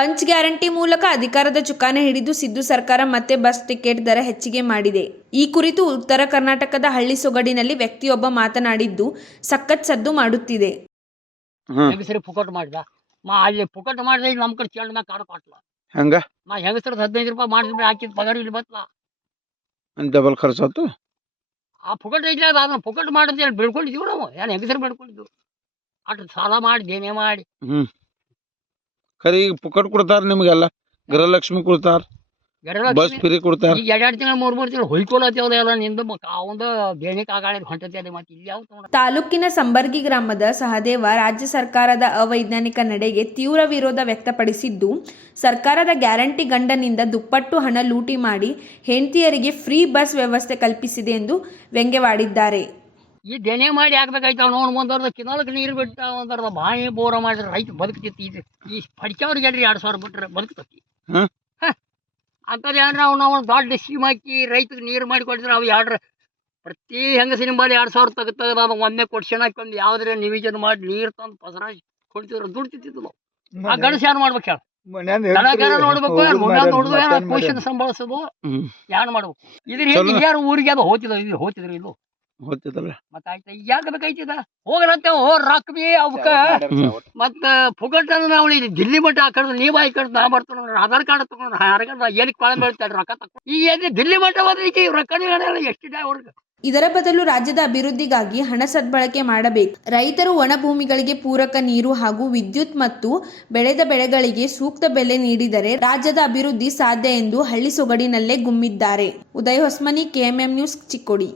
Punch guarantee ಮೂಲಕ ಅಧಿಕಾರದ ಚುಕ್ಕಾಣಿ ಹಿಡಿದು ಸಿದ್ದು ಸರ್ಕಾರ ಮತ್ತೆ ಬಸ್ ಟಿಕೆಟ್ ದರ ಹೆಚ್ಚಿಗೆ ಮಾಡಿದೆ. ಈ ಕುರಿತು ಉತ್ತರ ಕರ್ನಾಟಕದ ಹಳ್ಳಿ ಸೊಗಡಿನಲ್ಲಿ ವ್ಯಕ್ತಿಯೊಬ್ಬ ಮಾತನಾಡಿದ್ದು ಸಖತ್ ಸದ್ದು ಮಾಡುತ್ತಿದೆ. ಹ್ಮ್. ಹೆಂಗಸರಿಗೆ ಪುಕಟ್ ಮಾಡಿದ? ಮಾ ಅಲ್ಲಿ ಪುಕಟ್ ಮಾಡಿದ್ರೆ ಇಲ್ಲಿ ನಮ್ಮ ಕಡೆ ಚೆಂಡ ಮ್ಯಾಗ ಕಾಡು ಕೊಟ್ಲ ಹಂಗ? ಮಾ ಹೆಂಗಸರದ ಹದಿನೈದು ರೂಪಾಯಿ ಮಾಡಿದ್ರೆ ಹಾಕಿದ ಪಗಾರ ಇಲ್ಲಿ ಬತ್ಲ. ಡಬಲ್ ಖರ್ಚು ಆತು? ಆ ಪುಕಟ್ ಅದು ಅದನ್ನ ಪುಕಟ್ ಮಾಡಿದ್ರೆ ಹೇಳಿ ಬೆಳ್ಕೊಂಡಿದ್ದೀವಿ ನಾವು? ಏನು ಹೆಂಗಸರು ಬೆಳ್ಕೊಂಡಿದ್ದು ಅಷ್ಟು ಸಾಲ ಮಾಡಿ ದೇನೆ ಮಾಡಿ. ಹ್ಮ್. ಖರೀ ಈಗ ಪುಕ್ಕಟ್ ಕೊಡ್ತಾರ ನಿಮ್ಗೆಲ್ಲ. ಗೃಹಲಕ್ಷ್ಮಿ ಕೊಡ್ತಾರ. ಬಸ್ ಫ್ರೀ ಕೊಡ್ತಾರ. ಎರಡೆರಡು ತಿಂಗಳು ಮೂರು ಮೂರು ತಿಂಗಳು ಹೊಯ್ಕೊಳತ್ತೇವಲ್ಲ ಎಲ್ಲ ನಿಂದು ಅವಂದು ದೇಣಿಗೆ ಆಗಾಳಿ ಹೊಂಟತಿ ಮತ್ತೆ ಇಲ್ಲಿ ಯಾವ ತಾಲೂಕಿನ ಸಂಬರ್ಗಿ ಗ್ರಾಮದ ಸಹದೇವ ರಾಜ್ಯ ಸರ್ಕಾರದ ಅವೈಜ್ಞಾನಿಕ ನಡೆಗೆ ತೀವ್ರ ವಿರೋಧ ವ್ಯಕ್ತಪಡಿಸಿದ್ದು ಸರ್ಕಾರದ ಗ್ಯಾರಂಟಿ ಗಂಡನಿಂದ ದುಪ್ಪಟ್ಟು ಹಣ ಲೂಟಿ ಮಾಡಿ ಹೆಂಡತಿಯರಿಗೆ ಫ್ರೀ ಬಸ್ ವ್ಯವಸ್ಥೆ ಕಲ್ಪಿಸಿದೆ ಎಂದು ವ್ಯಂಗ್ಯವಾಡಿದ್ದಾರೆ. ಈ ದೆನೆ ಮಾಡಿ ಹಾಕ್ಬೇಕಾಯ್ತು ಅವ್ನು ಒಂದರ್ಧ ಕಿನಾಲಕ್ಕೆ ನೀರು ಬಿಟ್ಟ ಒಂದರ್ಧ ಬಾಯಿ ಬೋರ ಮಾಡಿದ್ರೆ ರೈತ ಬದುಕ್ತಿತ್ತು. ಇದು ಈ ಪಡಿಕೆವ್ರಿಗೆ ಹೇಳ್ರಿ ಎರಡು ಸಾವಿರ ಬಿಟ್ರೆ ಬದುಕ್ತತಿ. ಹ್ಮ್. ಅಂಥದ್ದು ಏನ್ರ ಅವ್ನು ಅವ್ನು ದೊಡ್ಡ ಸ್ಕೀಮ್ ಹಾಕಿ ರೈತಗೆ ನೀರು ಮಾಡಿ ಕೊಟ್ಟಿದ್ರೆ ಅವು ಎರಡು ಪ್ರತಿ ಹೆಂಗಸಿನ ಬಾಲಿ ಎರಡು ಸಾವಿರ ತೆಗೆದು ತೆಗೆದು ಅವಾಗ ಒಮ್ಮೆ ಕೊಡ್ಸೋಣ ಹಾಕೊಂಡು ಯಾವ್ದ್ರೆ ನಿವೇಜನ ಮಾಡಿ ನೀರು ತಂದು ಪಸರ ಕೊಡ್ತಿದ್ರು ದುಡ್ತಿತ್ತು ನಾವು ಆ ಗಣಸ ಯಾರು ಮಾಡ್ಬೇಕು ಹೇಳ? ನೋಡ್ಬೇಕು ಪೋಷಣೆ ಸಂಭಾಳಿಸೋದು ಯಾರು ಮಾಡ್ಬೇಕು? ಇದ್ರ. ಯಾರು ಊರಿಗೆ ಅದು ಹೋತಿದ್ರು ಇದು ಹೋತಿದ್ರು ಇದು? ಹೋಗ್ತದಲ್ಲ ಮತ್ತ ಆಯ್ತ ಯಾಕ ಬೇಕಾಯ್ತದ? ಹೋಗ್ರಂತೆ ಹೋ ರೊಕ್ಕ ಬಿ ಅವಕ್ಕ. ಮತ್ತ ಪುಗಟ್ ಅಂದ್ರೆ ನಾವು ಇಲ್ಲಿ ದಿಲ್ಲಿ ಮಟ್ಟ ಹಾಕಡ್ದು ನೀವ್ ಹಾಕಡ್ದು ನಾ ಬರ್ತಾನ ಆಧಾರ್ ಕಾರ್ಡ್ ತಗೊಂಡ್ ಆಧಾರ್ ಏನಕ್ಕೆ ಕೊಳ ಬೀಳ್ತಾರೆ ರೊಕ್ಕ ತಗೊಂಡು ಈ ಎಲ್ಲಿ ದಿಲ್ಲಿ ಮಟ್ಟ ಹೋದ್ರೆ ರೊಕ್ಕ ಎಷ್ಟಿದೆ ಅವ್ರಿಗೆ. ಇದರ ಬದಲು ರಾಜ್ಯದ ಅಭಿವೃದ್ಧಿಗಾಗಿ ಹಣ ಸದ್ಬಳಕೆ ಮಾಡಬೇಕು. ರೈತರು ಒಣ ಭೂಮಿಗಳಿಗೆ ಪೂರಕ ನೀರು ಹಾಗೂ ವಿದ್ಯುತ್ ಮತ್ತು ಬೆಳೆದ ಬೆಳೆಗಳಿಗೆ ಸೂಕ್ತ ಬೆಲೆ ನೀಡಿದರೆ ರಾಜ್ಯದ ಅಭಿವೃದ್ಧಿ ಸಾಧ್ಯ ಎಂದು ಹಳ್ಳಿ ಸೊಗಡಿನಲ್ಲೇ ಗುಮ್ಮಿದ್ದಾರೆ. Uday Hosmani KMM news Chikkodi.